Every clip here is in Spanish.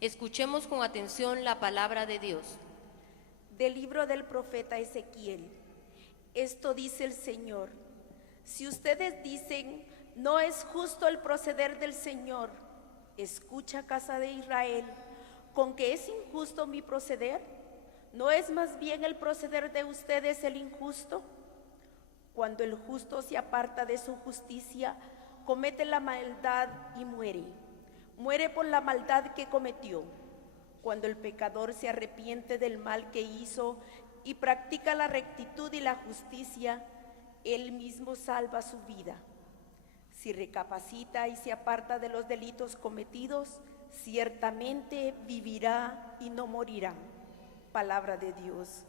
Escuchemos con atención la palabra de Dios. Del libro del profeta Ezequiel. Esto dice el Señor: si ustedes dicen, no es justo el proceder del Señor, escucha, casa de Israel, ¿con que es injusto mi proceder? ¿No es más bien el proceder de ustedes el injusto? Cuando el justo se aparta de su justicia, comete la maldad y muere. Muere por la maldad que cometió. Cuando el pecador se arrepiente del mal que hizo y practica la rectitud y la justicia, él mismo salva su vida. Si recapacita y se aparta de los delitos cometidos, ciertamente vivirá y no morirá. Palabra de Dios.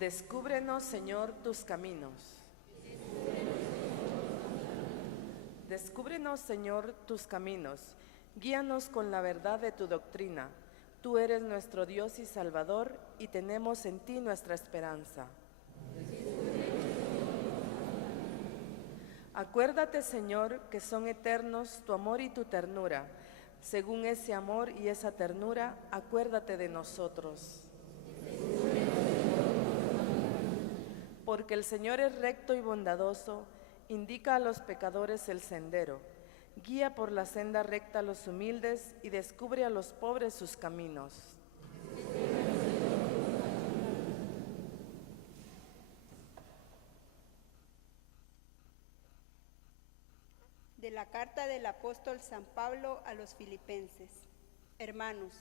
Descúbrenos, Señor, tus caminos. Descúbrenos, Señor, tus caminos. Guíanos con la verdad de tu doctrina. Tú eres nuestro Dios y Salvador, y tenemos en ti nuestra esperanza. Acuérdate, Señor, que son eternos tu amor y tu ternura. Según ese amor y esa ternura, acuérdate de nosotros. Porque el Señor es recto y bondadoso, indica a los pecadores el sendero, guía por la senda recta a los humildes y descubre a los pobres sus caminos. De la carta del apóstol San Pablo a los Filipenses. Hermanos,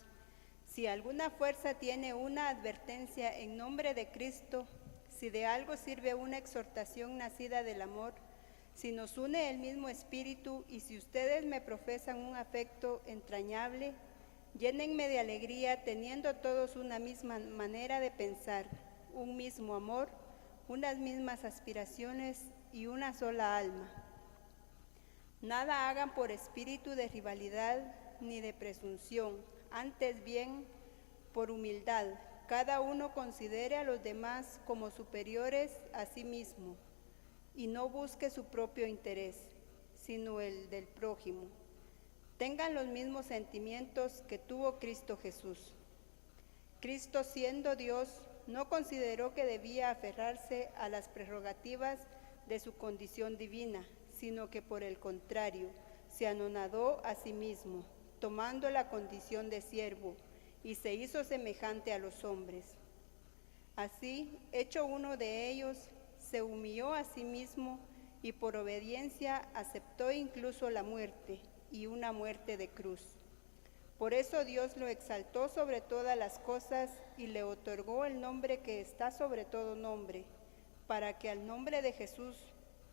si alguna fuerza tiene una advertencia en nombre de Cristo, si de algo sirve una exhortación nacida del amor, si nos une el mismo espíritu y si ustedes me profesan un afecto entrañable, llénenme de alegría teniendo todos una misma manera de pensar, un mismo amor, unas mismas aspiraciones y una sola alma. Nada hagan por espíritu de rivalidad ni de presunción, antes bien por humildad. Cada uno considere a los demás como superiores a sí mismo y no busque su propio interés, sino el del prójimo. Tengan los mismos sentimientos que tuvo Cristo Jesús. Cristo, siendo Dios, no consideró que debía aferrarse a las prerrogativas de su condición divina, sino que por el contrario, se anonadó a sí mismo, tomando la condición de siervo, y se hizo semejante a los hombres. Así, hecho uno de ellos, se humilló a sí mismo y por obediencia aceptó incluso la muerte, y una muerte de cruz. Por eso Dios lo exaltó sobre todas las cosas y le otorgó el nombre que está sobre todo nombre, para que al nombre de Jesús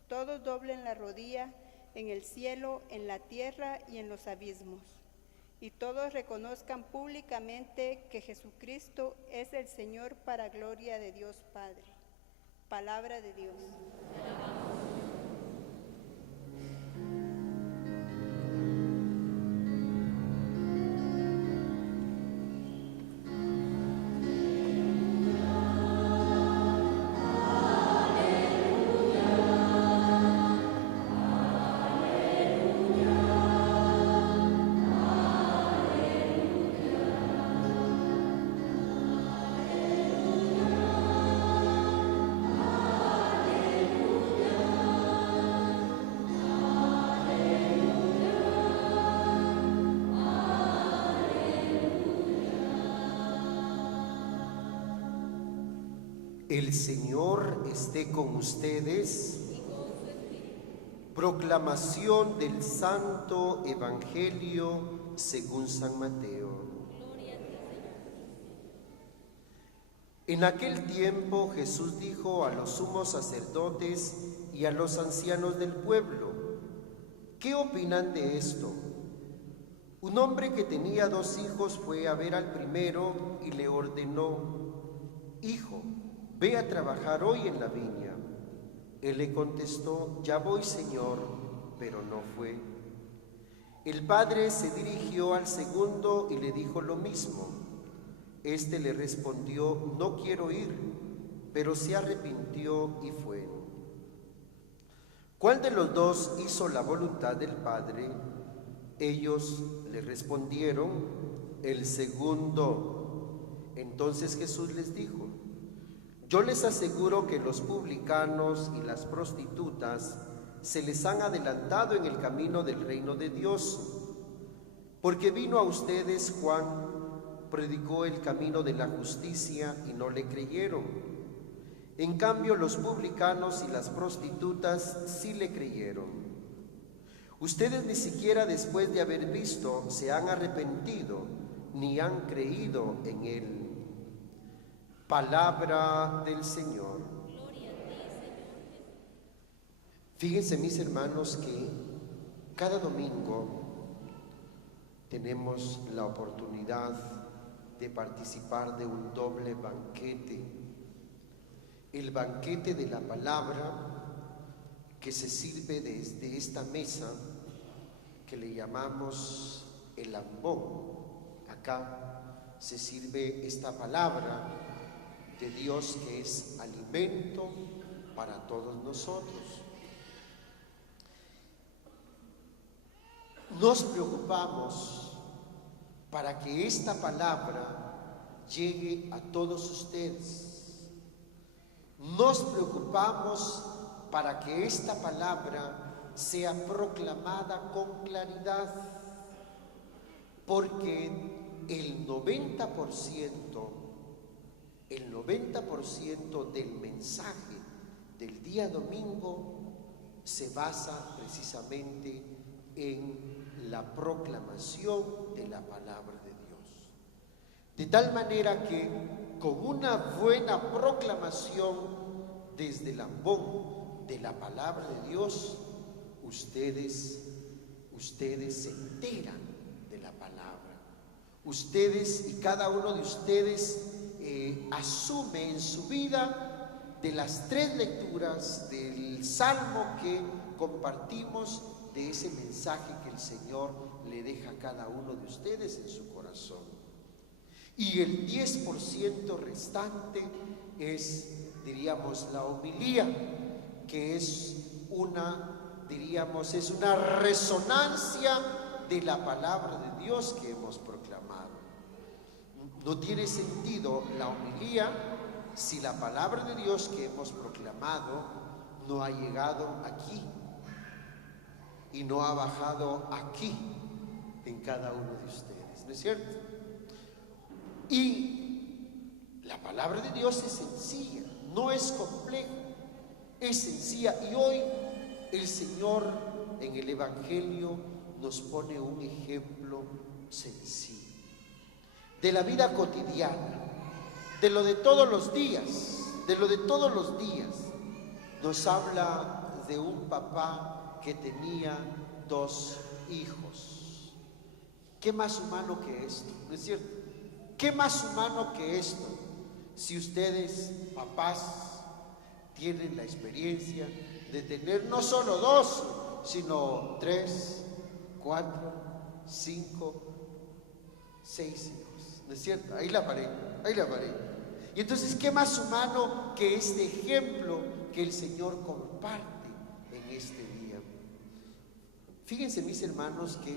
todos doblen la rodilla en el cielo, en la tierra y en los abismos, y todos reconozcan públicamente que Jesucristo es el Señor para gloria de Dios Padre. Palabra de Dios. El Señor esté con ustedes. Proclamación del Santo Evangelio según San Mateo. En aquel tiempo Jesús dijo a los sumos sacerdotes y a los ancianos del pueblo: ¿qué opinan de esto? Un hombre que tenía 2 hijos fue a ver al primero y le ordenó: Hijo, ve a trabajar hoy en la viña. Él le contestó: ya voy, Señor, pero no fue. El padre se dirigió al segundo y le dijo lo mismo. Este le respondió: no quiero ir, pero se arrepintió y fue. ¿cuál de los dos hizo la voluntad del Padre? Ellos le respondieron, el segundo. Entonces Jesús les dijo, yo les aseguro que los publicanos y las prostitutas se les han adelantado en el camino del reino de Dios, porque vino a ustedes Juan, predicó el camino de la justicia y no le creyeron. En cambio, los publicanos y las prostitutas sí le creyeron. Ustedes ni siquiera después de haber visto se han arrepentido ni han creído en él. Palabra del Señor. Fíjense, mis hermanos, que cada domingo tenemos la oportunidad de participar de un doble banquete. El banquete de la palabra que se sirve desde esta mesa que le llamamos el ambón. Acá se sirve esta palabra de Dios que es alimento para todos nosotros. Nos preocupamos para que esta palabra llegue a todos ustedes. Nos preocupamos para que esta palabra sea proclamada con claridad, porque el 90% del mensaje del día domingo se basa precisamente en la proclamación de la palabra de Dios. De tal manera que con una buena proclamación desde el ambón de la palabra de Dios, ustedes se enteran de la palabra. Ustedes y cada uno de ustedes asume en su vida de las 3 lecturas del Salmo que compartimos, de ese mensaje que el Señor le deja a cada uno de ustedes en su corazón. Y el 10% restante es, diríamos, la homilía, que es una resonancia de la palabra de Dios que hemos proclamado. No tiene sentido la homilía si la palabra de Dios que hemos proclamado no ha llegado aquí y no ha bajado aquí en cada uno de ustedes, ¿no es cierto? Y la palabra de Dios es sencilla, no es compleja, es sencilla. Y hoy el Señor en el Evangelio nos pone un ejemplo sencillo de la vida cotidiana, de lo de todos los días, Nos habla de un papá que tenía 2 hijos. ¿Qué más humano que esto? ¿No es cierto? ¿Qué más humano que esto? Si ustedes, papás, tienen la experiencia de tener no solo 2, sino 3, 4, 5, 6 hijos. ¿No es cierto? Ahí la paré. Y entonces, ¿qué más humano que este ejemplo que el Señor comparte en este día? Fíjense, mis hermanos, que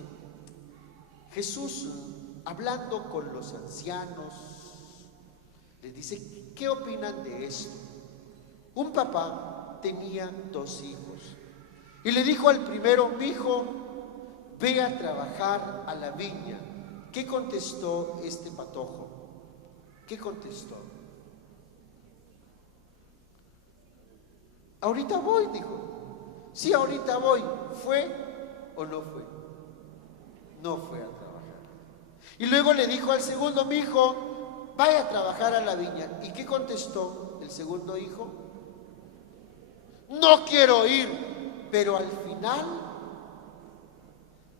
Jesús, hablando con los ancianos, les dice, ¿qué opinan de esto? Un papá tenía 2 hijos y le dijo al primero, mi hijo, ve a trabajar a la viña. ¿Qué contestó este patojo? ¿Qué contestó? Ahorita voy, dijo. Sí, ahorita voy. ¿Fue o no fue? No fue a trabajar. Y luego le dijo al segundo, mi hijo, vaya a trabajar a la viña. ¿Y qué contestó el segundo hijo? No quiero ir. Pero al final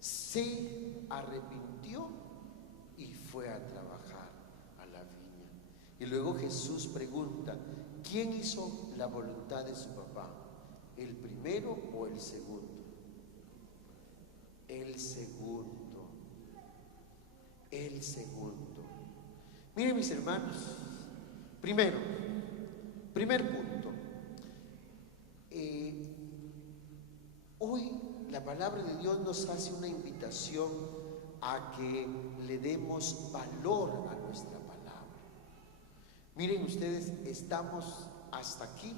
se arrepintió y fue a trabajar a la viña. Y luego Jesús pregunta, ¿quién hizo la voluntad de su papá? ¿El primero o el segundo? El segundo. Miren, mis hermanos, primer punto. palabra de Dios nos hace una invitación a que le demos valor a nuestra palabra. Miren ustedes, estamos hasta aquí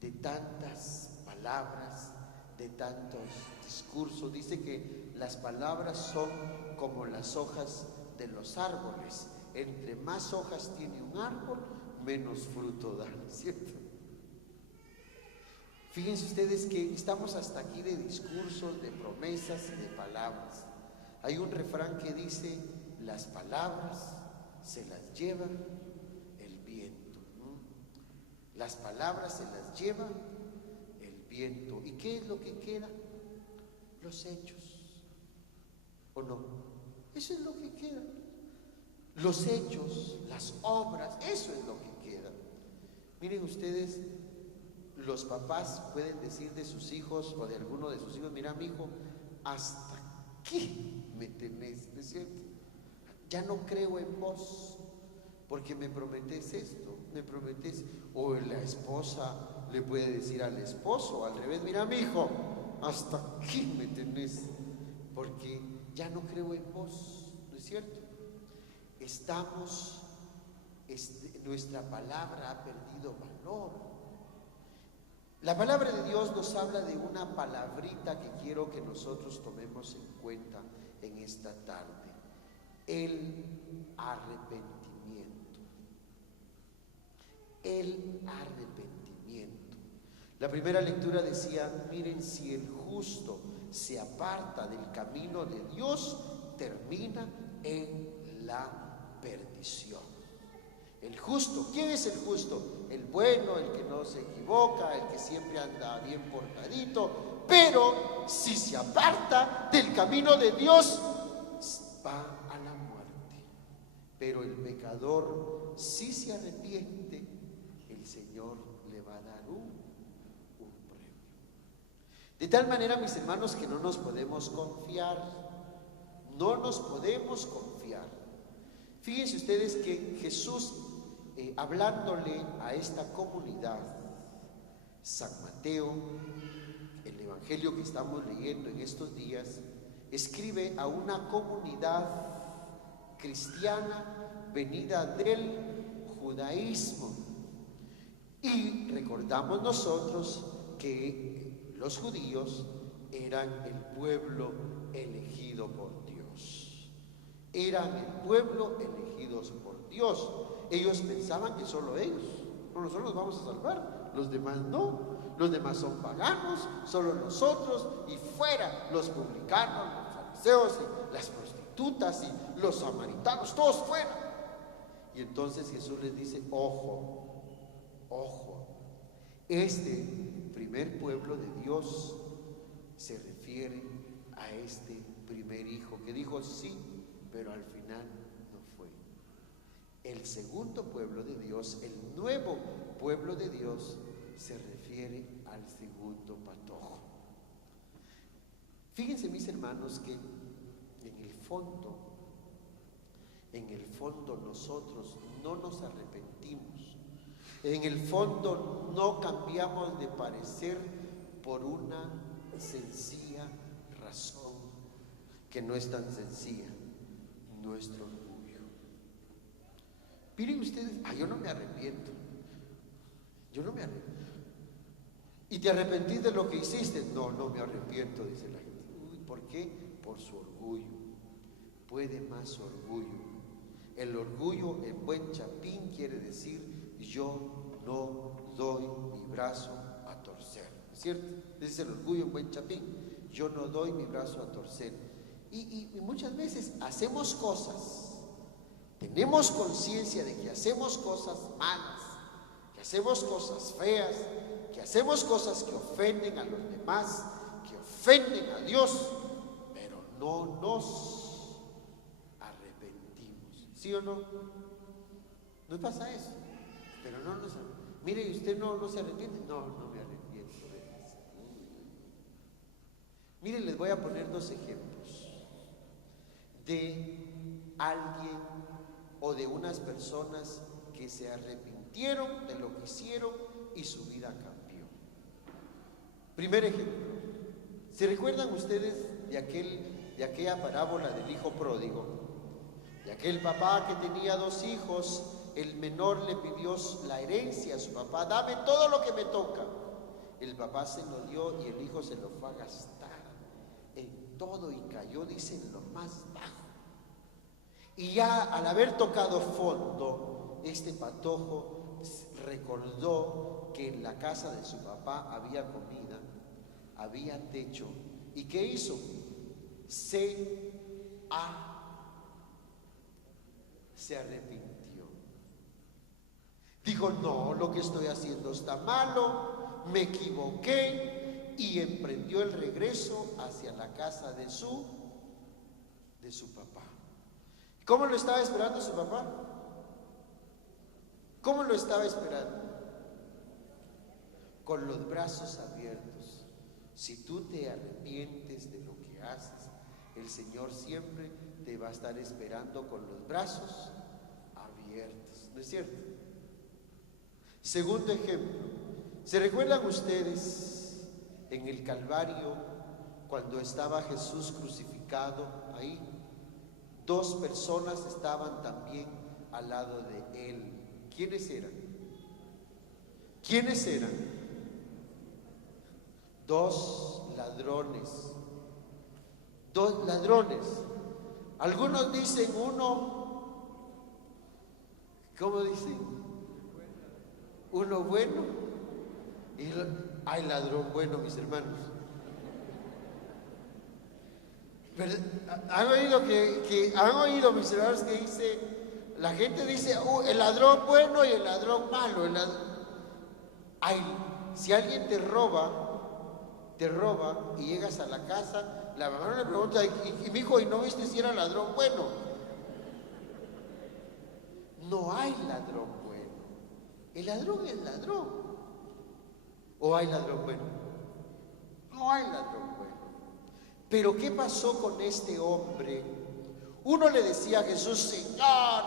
de tantas palabras, de tantos discursos. Dice que las palabras son como las hojas de los árboles. Entre más hojas tiene un árbol, menos fruto da, ¿cierto? Fíjense ustedes que estamos hasta aquí de discursos, de promesas y de palabras. Hay un refrán que dice: las palabras se las lleva el viento, ¿no? Las palabras se las lleva el viento. ¿Y qué es lo que queda? Los hechos, ¿o no? Eso es lo que queda. Los hechos, las obras, eso es lo que queda. Miren ustedes, los papás pueden decir de sus hijos o de alguno de sus hijos: mira, mi hijo, hasta aquí me tenés, ¿no es cierto? Ya no creo en vos porque me prometés esto, me prometés. O la esposa le puede decir al esposo al revés: mira, mi hijo, hasta aquí me tenés porque ya no creo en vos, ¿no es cierto? Nuestra palabra ha perdido valor. La palabra de Dios nos habla de una palabrita que quiero que nosotros tomemos en cuenta en esta tarde: el arrepentimiento. El arrepentimiento. La primera lectura decía: miren, si el justo se aparta del camino de Dios, termina en la perdición. El justo, ¿quién es el justo? El bueno, el que no se equivoca, el que siempre anda bien portadito. Pero si se aparta del camino de Dios, va a la muerte. Pero el pecador, si se arrepiente, el Señor le va a dar un premio. De tal manera, mis hermanos, que no nos podemos confiar. No nos podemos confiar. Fíjense ustedes que Jesús, hablándole a esta comunidad, San Mateo, el evangelio que estamos leyendo en estos días, escribe a una comunidad cristiana venida del judaísmo. Y recordamos nosotros que los judíos eran el pueblo elegido por Dios. Eran el pueblo elegidos por Dios. Ellos pensaban que solo ellos, nosotros nos vamos a salvar, los demás no, los demás son paganos, solo nosotros, y fuera los publicanos, los fariseos, y las prostitutas y los samaritanos, todos fuera. Y entonces Jesús les dice: ojo, ojo, este primer pueblo de Dios se refiere a este primer hijo que dijo sí, pero al final no fue. El segundo pueblo de Dios, el nuevo pueblo de Dios, se refiere al segundo patojo. Fíjense, mis hermanos, que en el fondo nosotros no nos arrepentimos. En el fondo no cambiamos de parecer por una sencilla razón, que no es tan sencilla: nuestro orgullo. Miren ustedes, yo no me arrepiento. Yo no me arrepiento. ¿Y te arrepentís de lo que hiciste? No, no me arrepiento, dice la gente. Uy, ¿por qué? Por su orgullo. Puede más su orgullo. El orgullo en buen chapín quiere decir: yo no doy mi brazo a torcer, ¿cierto? Ese es el orgullo en buen chapín: yo no doy mi brazo a torcer. Y muchas veces hacemos cosas, tenemos conciencia de que hacemos cosas malas, que hacemos cosas feas, que hacemos cosas que ofenden a los demás, que ofenden a Dios, pero no nos arrepentimos. ¿Sí o no? ¿No pasa eso? Pero no nos arrepentimos. Mire, ¿usted no se arrepiente? No, no me arrepiento de eso. Miren, les voy a poner dos ejemplos de alguien o de unas personas que se arrepintieron de lo que hicieron y su vida cambió. Primer ejemplo: ¿Se recuerdan ustedes de aquella parábola del hijo pródigo? De aquel papá que tenía 2 hijos, el menor le pidió la herencia a su papá: dame todo lo que me toca. El papá se lo dio y el hijo se lo fue a gastar en todo y cayó, dice, en lo más bajo. Y ya al haber tocado fondo, este patojo recordó que en la casa de su papá había comida, había techo. ¿Y qué hizo? Se arrepintió. Dijo: no, lo que estoy haciendo está malo, me equivoqué, y emprendió el regreso hacia la casa de su papá. ¿Cómo lo estaba esperando su papá? ¿Cómo lo estaba esperando? Con los brazos abiertos. Si tú te arrepientes de lo que haces, el Señor siempre te va a estar esperando con los brazos abiertos. ¿No es cierto? Segundo ejemplo. ¿Se recuerdan ustedes en el Calvario cuando estaba Jesús crucificado ahí? 2 personas estaban también al lado de él. ¿Quiénes eran? ¿Quiénes eran? 2 ladrones. 2 ladrones. Algunos dicen uno, ¿cómo dicen? Uno bueno y hay ladrón bueno, mis hermanos. Pero, ¿han oído han oído, mis hermanos, que dice, la gente dice, el ladrón bueno y el ladrón malo? Si alguien te roba y llegas a la casa, la mamá le pregunta: y mi hijo, ¿y no viste si era ladrón bueno? No hay ladrón bueno. El ladrón es ladrón. ¿O hay ladrón bueno? No hay ladrón bueno. Pero ¿qué pasó con este hombre? Uno le decía a Jesús: Señor,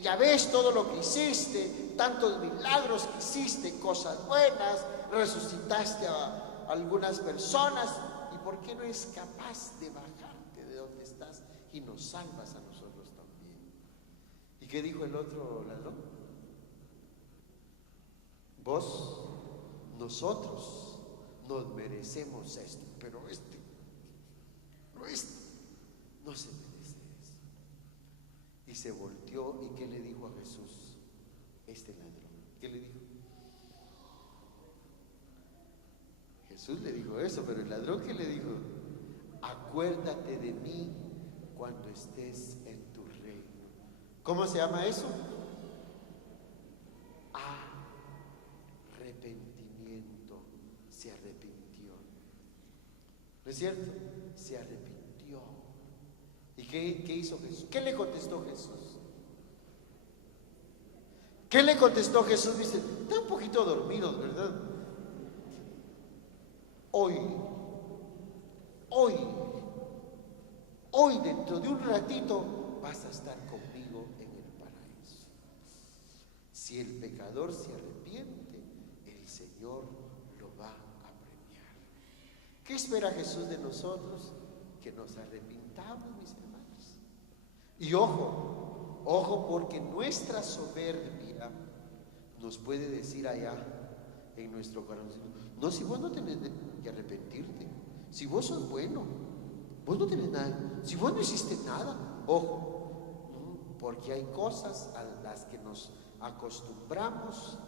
ya ves todo lo que hiciste, tantos milagros que hiciste, cosas buenas, resucitaste a algunas personas, ¿y por qué no es capaz de bajarte de donde estás y nos salvas a nosotros también? ¿Y qué dijo el otro ladrón? Nosotros nos merecemos esto, pero este no se merece eso. Y se volteó, ¿y qué le dijo a Jesús este ladrón? ¿Qué le dijo? Jesús le dijo eso, pero el ladrón, ¿qué le dijo? Acuérdate de mí cuando estés en tu reino. ¿Cómo se llama eso? Arrepentimiento. Se arrepintió. ¿No es cierto? Se arrepintió. ¿Y qué hizo Jesús? ¿Qué le contestó Jesús? ¿Qué le contestó Jesús? Dice: está un poquito dormidos, ¿verdad? Hoy, dentro de un ratito, vas a estar conmigo en el paraíso. Si el pecador se arrepiente, el Señor lo va a premiar. ¿Qué espera Jesús de nosotros? Que nos arrepintamos, mis hermanos. Y ojo, porque nuestra soberbia nos puede decir allá en nuestro corazón: no, si vos no tenés que arrepentirte, si vos sos bueno, vos no tenés nada, si vos no hiciste nada. Ojo, porque hay cosas a las que nos acostumbramos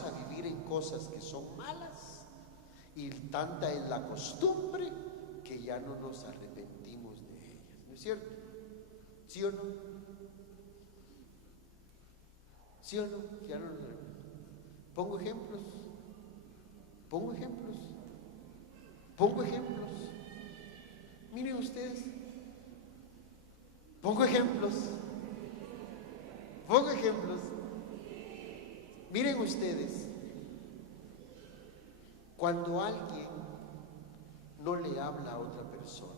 a vivir en cosas que son malas, y tanta es la costumbre que ya no nos arrepentimos de ellas. ¿No es cierto? ¿Sí o no? ¿Sí o no? Ya no nos arrepentimos. Pongo ejemplos. Miren ustedes. Pongo ejemplos. Miren ustedes. Cuando alguien no le habla a otra persona,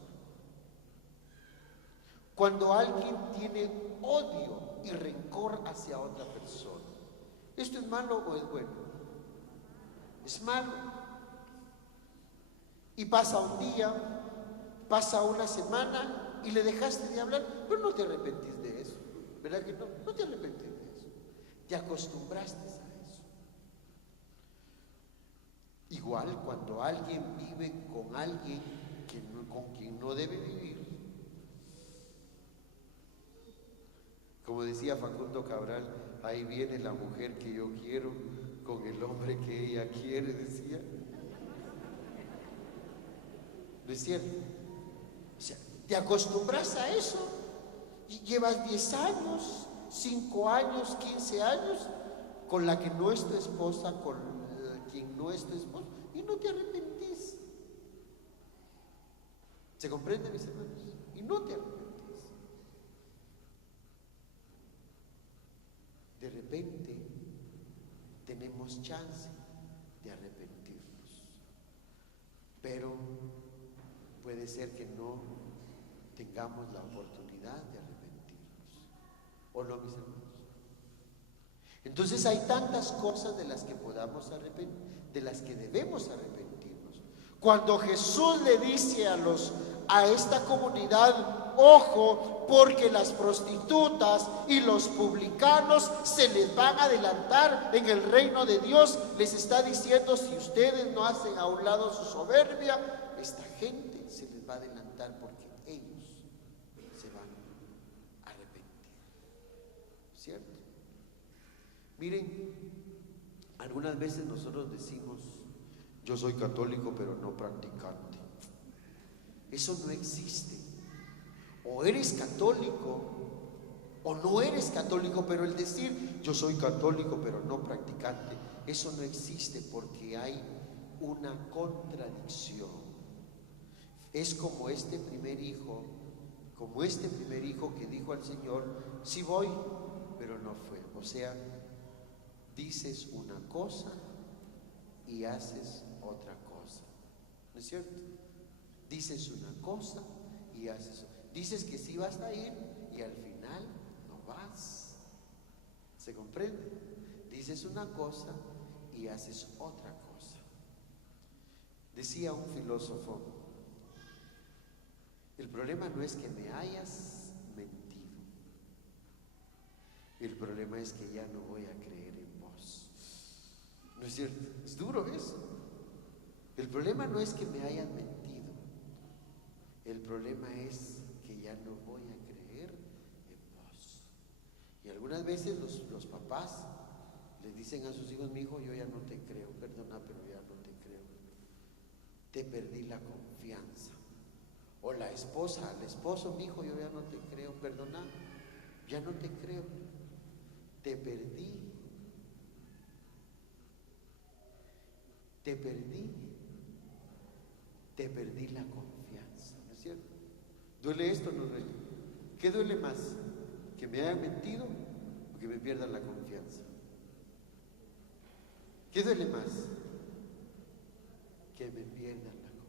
cuando alguien tiene odio y rencor hacia otra persona, ¿esto es malo o es bueno? Es malo. Y pasa un día, pasa una semana y le dejaste de hablar, pero no te arrepentís de eso, ¿verdad que no? No te arrepentís de eso, te acostumbraste a eso. Igual cuando alguien vive con alguien con quien no debe vivir, como decía Facundo Cabral, ahí viene la mujer que yo quiero con el hombre que ella quiere, decía. ¿No es cierto? O sea, te acostumbras a eso y llevas 10 años, 5 años, 15 años con la que no es tu esposa, con quien no es tu esposo, y no te arrepentís. ¿Se comprende, mis hermanos? Y no te arrepentís. De repente tenemos chance de arrepentirnos, pero puede ser que no tengamos la oportunidad de arrepentirnos, ¿o no, mis hermanos? Entonces hay tantas cosas de las que podamos arrepentir, de las que debemos arrepentirnos. Cuando Jesús le dice a esta comunidad, ojo, porque las prostitutas y los publicanos se les van a adelantar en el reino de Dios, les está diciendo, si ustedes no hacen a un lado su soberbia, esta gente se les va a adelantar porque ellos se van a arrepentir, ¿cierto? Miren, algunas veces nosotros decimos, yo soy católico pero no practicante. Eso no existe. O eres católico o no eres católico, pero el decir yo soy católico pero no practicante, eso no existe, porque hay una contradicción. Es como este primer hijo que dijo al Señor, sí voy, pero no fue. O sea, dices una cosa y haces otra cosa, ¿no es cierto? Dices una cosa y haces otra. Dices que sí vas a ir y al final no vas. ¿Se comprende? Dices una cosa y haces otra cosa. Decía un filósofo, el problema no es que me hayas mentido, el problema es que ya no voy a creer en vos. ¿No es cierto? Es duro eso. El problema no es que me hayas mentido, el problema es que ya no voy a creer en vos. Y algunas veces los papás les dicen a sus hijos, mi hijo, yo ya no te creo, perdona, pero ya no te creo, te perdí la confianza. O la esposa al esposo, mi hijo, yo ya no te creo, perdona, ya no te creo, te perdí la confianza, ¿no es cierto? ¿Duele esto o no duele? ¿Qué duele más? ¿Que me hayan mentido o que me pierdan la confianza? ¿Qué duele más? Que me pierdan la confianza.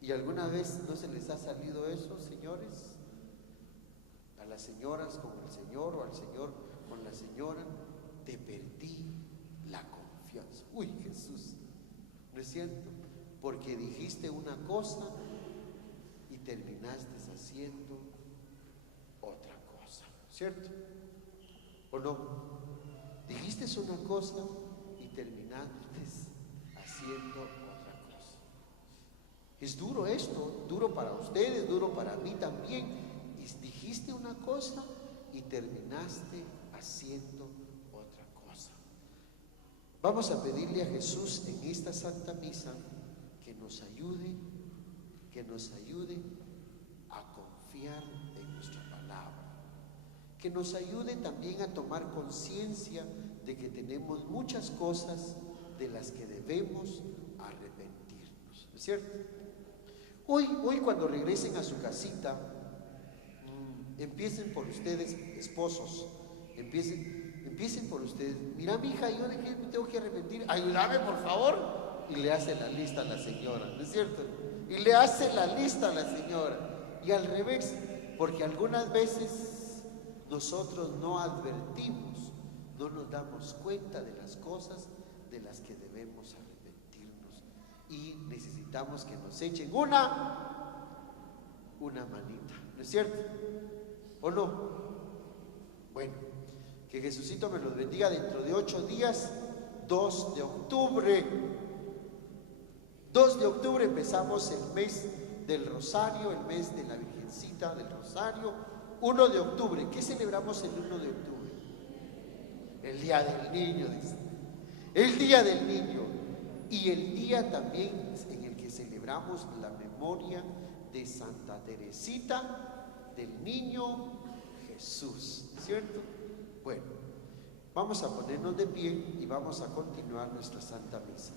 ¿Y alguna vez no se les ha salido eso, señores? A las señoras con el señor o al señor con la señora, te perdí la confianza. Uy, Jesús, ¿no es cierto? Porque dijiste una cosa y terminaste haciendo otra cosa, ¿cierto? ¿O no? Dijiste una cosa y terminaste haciendo otra cosa. Es duro esto, duro para ustedes, duro para mí también. Y dijiste una cosa y terminaste haciendo otra cosa. Vamos a pedirle a Jesús en esta Santa Misa que nos ayude a confiar en nuestra palabra, que nos ayude también a tomar conciencia de que tenemos muchas cosas de las que debemos arrepentirnos, ¿no es cierto? Hoy cuando regresen a su casita, empiecen por ustedes, esposos, empiecen por ustedes. Mira, mi hija, yo de qué me tengo que arrepentir, ayúdame por favor. Y le hace la lista a la señora, ¿no es cierto? Y le hace la lista a la señora. Y al revés, porque algunas veces nosotros no advertimos, no nos damos cuenta de las cosas de las que debemos arrepentirnos. y necesitamos que nos echen una manita, ¿no es cierto? ¿O no? Bueno, que Jesucito me los bendiga dentro de 8 días, 2 de octubre. 2 de octubre empezamos el mes del Rosario, el mes de la Virgencita del Rosario. 1 de octubre, ¿qué celebramos el 1 de octubre? El Día del Niño, dice. El Día del Niño. Y el día también en el que celebramos la memoria de Santa Teresita del Niño Jesús, ¿cierto? Bueno, vamos a ponernos de pie y vamos a continuar nuestra Santa Misa.